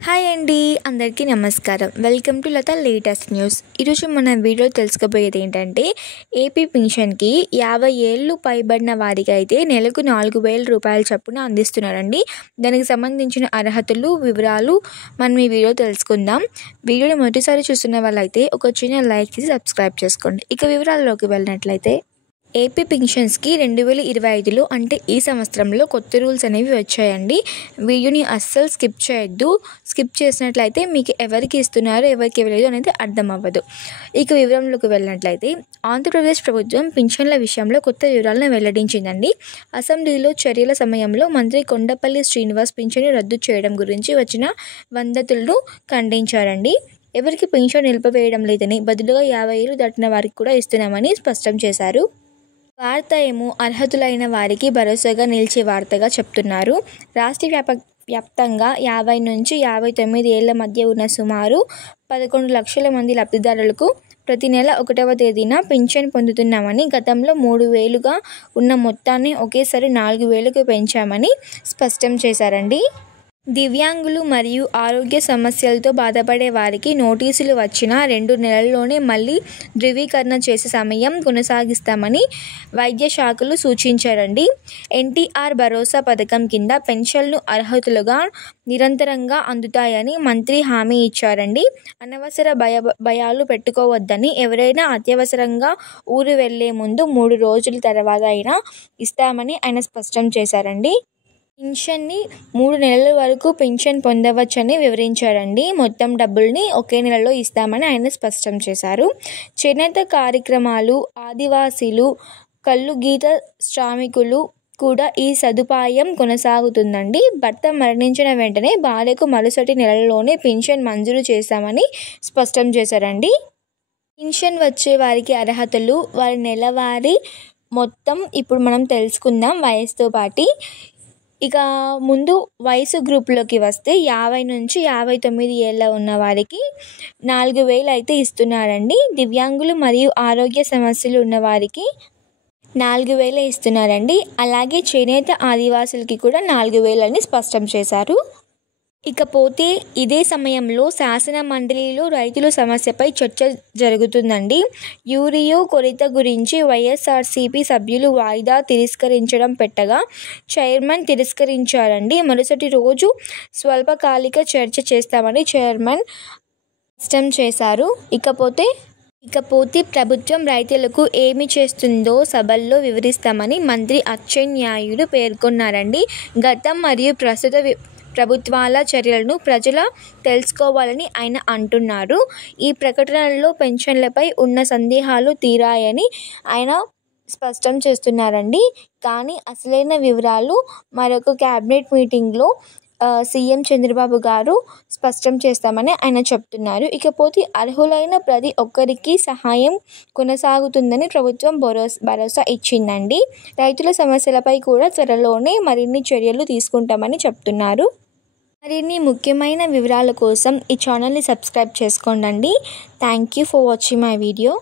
Hi అండి, అందరికీ నమస్కారం. Welcome to Latha latest news. ఈరోజు మన వీడియో తెలుసుకోబోయేది ఏంటంటే, ఏపీ పింఛన్కి 50 ఏళ్ళు పైబడిన వారికి అయితే నెలకు 4,000 రూపాయల చొప్పున అందిస్తున్నారండి. దానికి సంబంధించిన అర్హతలు వివరాలు మనం ఈ వీడియో తెలుసుకుందాం. వీడియోని మొదటిసారి చూస్తున్న వాళ్ళైతే ఒక చిన్న లైక్ చేసి సబ్స్క్రైబ్ చేసుకోండి. ఇక వివరాల్లోకి వెళ్ళినట్లయితే, ఏపీ పింఛన్స్కి 2025లో అంటే ఈ సంవత్సరంలో కొత్త రూల్స్ అనేవి వచ్చాయండి. వీడియోని అస్సలు స్కిప్ చేయొద్దు. స్కిప్ చేసినట్లయితే మీకు ఎవరికి ఇస్తున్నారో ఎవరికి ఇవ్వలేదు అనేది అర్థం అవ్వదు. ఇక వివరంలోకి వెళ్ళినట్లయితే, ఆంధ్రప్రదేశ్ ప్రభుత్వం పింఛన్ల విషయంలో కొత్త వివరాలను వెల్లడించిందండి. అసెంబ్లీలో చర్యల సమయంలో మంత్రి కొండపల్లి శ్రీనివాస్ పింఛను రద్దు చేయడం గురించి వచ్చిన వదంతులను ఖండించారండి. ఎవరికి పింఛను నిలిపివేయడం లేదని, బదులుగా 50 ఏళ్ళు దాటిన వారికి కూడా ఇస్తున్నామని స్పష్టం చేశారు. వార్త ఏమో అర్హతులైన వారికి భరోసాగా నిలిచే వార్తగా చెప్తున్నారు. రాష్ట్ర వ్యాప్తంగా 50 నుంచి 59 ఏళ్ల మధ్య ఉన్న సుమారు 11 లక్షల మంది లబ్ధిదారులకు ప్రతి నెల 1వ తేదీన పింఛన్ పొందుతున్నామని, గతంలో 3,000గా ఉన్న మొత్తాన్ని ఒకేసారి 4,000కు పెంచామని స్పష్టం చేశారండి. దివ్యాంగులు మరియు ఆరోగ్య సమస్యలతో బాధపడే వారికి నోటీసులు వచ్చిన 2 నెలల్లోనే మళ్లీ ధృవీకరణ చేసే సమయం కొనసాగిస్తామని వైద్య శాఖలు సూచించారండి. ఎన్టీఆర్ భరోసా పథకం కింద పెన్షన్లు అర్హతలుగా నిరంతరంగా అందుతాయని మంత్రి హామీ ఇచ్చారండి. అనవసర భయాలు పెట్టుకోవద్దని, ఎవరైనా అత్యవసరంగా ఊరు వెళ్లే ముందు 3 రోజుల తర్వాత అయినా ఇస్తామని ఆయన స్పష్టం చేశారండి. పింఛన్ని 3 నెలల వరకు పింఛన్ పొందవచ్చని వివరించారండి. మొత్తం డబ్బుల్ని ఒకే నెలలో ఇస్తామని ఆయన స్పష్టం చేశారు. చేనేత కార్యక్రమాలు, ఆదివాసీలు, కల్లు గీత శ్రామికులు కూడా ఈ సదుపాయం కొనసాగుతుందండి. భర్త మరణించిన వెంటనే భార్యకు మరుసటి నెలలోనే పింఛన్ మంజూరు చేస్తామని స్పష్టం చేశారండి. పింఛన్ వచ్చే వారికి అర్హతలు, వారి నెలవారీ మొత్తం ఇప్పుడు మనం తెలుసుకుందాం వయసుతో పాటు. ఇక ముందు వయసు గ్రూప్లోకి వస్తే, 50 నుంచి 59 ఏళ్ళ ఉన్న వారికి 4,000 అయితే ఇస్తున్నారండి. దివ్యాంగులు మరియు ఆరోగ్య సమస్యలు ఉన్న వారికి 4,000 ఇస్తున్నారండి. అలాగే చేనేత ఆదివాసులకి కూడా 4,000 అని స్పష్టం చేశారు. ఇకపోతే ఇదే సమయంలో శాసన మండలిలో రైతుల సమస్యపై చర్చ జరుగుతుందండి. యూరియా కొరత గురించి వైఎస్ఆర్సీపీ సభ్యులు వాయిదా తిరస్కరించడం పెట్టగా చైర్మన్ తిరస్కరించారండి. మరుసటి రోజు స్వల్పకాలిక చర్చ చేస్తామని చైర్మన్ స్పష్టం చేశారు. ఇకపోతే ప్రభుత్వం రైతులకు ఏమి చేస్తుందో సభల్లో వివరిస్తామని మంత్రి అచ్చెన్నాయుడు పేర్కొన్నారండి. గతం మరియు ప్రస్తుత ప్రభుత్వాల చర్యలను ప్రజలు తెలుసుకోవాలని ఆయన అంటున్నారు. ఈ ప్రకటనలో పెన్షన్లపై ఉన్న సందేహాలు తీరాయని ఆయన స్పష్టం చేస్తున్నారండి. కానీ అసలైన వివరాలు మరొక క్యాబినెట్ మీటింగ్లో సీఎం చంద్రబాబు గారు స్పష్టం చేస్తామని ఆయన చెప్తున్నారు. ఇకపోతే అర్హులైన ప్రతి ఒక్కరికి సహాయం కొనసాగుతుందని ప్రభుత్వం భరోసా ఇచ్చిందండి. రైతుల సమస్యలపై కూడా త్వరలోనే మరిన్ని చర్యలు తీసుకుంటామని చెప్తున్నారు. మరిన్ని ముఖ్యమైన వివరాల కోసం ఈ ఛానల్ని సబ్స్క్రైబ్ చేసుకోండి. Thank you for watching my video.